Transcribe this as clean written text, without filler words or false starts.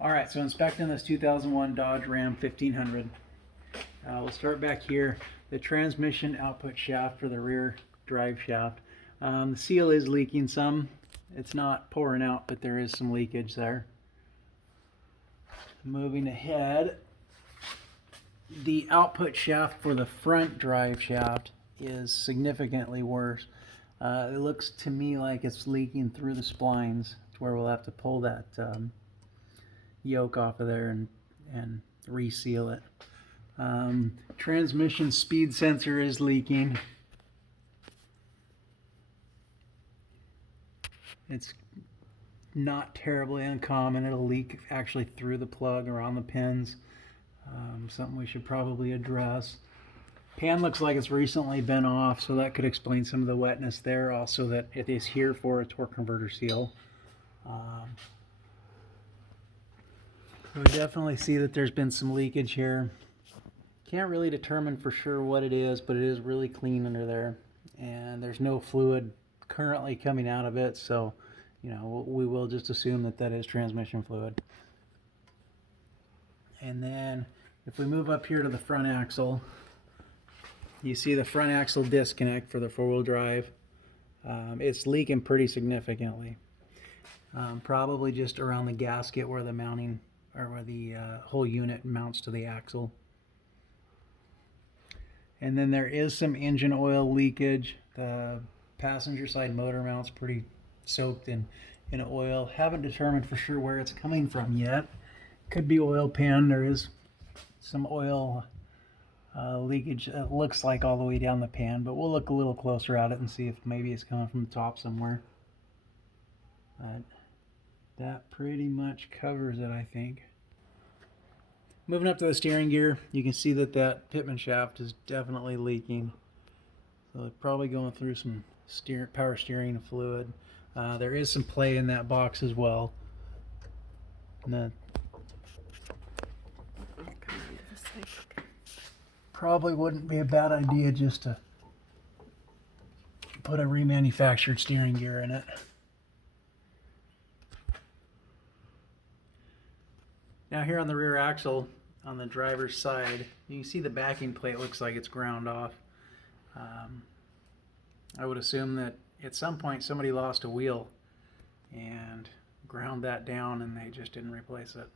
All right, so inspecting this 2001 Dodge Ram 1500. We'll start back here. The transmission output shaft for the rear drive shaft. The seal is leaking some. It's not pouring out, but there is some leakage there. Moving ahead, the output shaft for the front drive shaft is significantly worse. It looks to me like it's leaking through the splines, to where we'll have to pull that yoke off of there and reseal it. Transmission speed sensor is leaking. It's not terribly uncommon. It'll leak actually through the plug around the pins. Something we should probably address. Pan looks like it's recently been off, so that could explain some of the wetness there. Also, that it is here for a torque converter seal. So we definitely see that there's been some leakage here. Can't really determine for sure what it is, but it is really clean under there, and there's no fluid currently coming out of it, so you know, we will just assume that that is transmission fluid. And then if we move up here to the front axle, you see the front axle disconnect for the four-wheel drive. It's leaking pretty significantly. Probably just around the gasket where the mounting, or where the whole unit mounts to the axle. And then there is some engine oil leakage. The passenger side motor mount's pretty soaked in oil. Haven't determined for sure where it's coming from yet. Could be oil pan. There is some oil leakage. It looks like all the way down the pan, but we'll look a little closer at it and see if maybe it's coming from the top somewhere. But that pretty much covers it, I think. Moving up to the steering gear, you can see that that pitman shaft is definitely leaking. So it's probably going through some power steering fluid. There is some play in that box as well. And probably wouldn't be a bad idea just to put a remanufactured steering gear in it. Now here on the rear axle, on the driver's side, you can see the backing plate looks like it's ground off. I would assume that at some point somebody lost a wheel and ground that down and they just didn't replace it.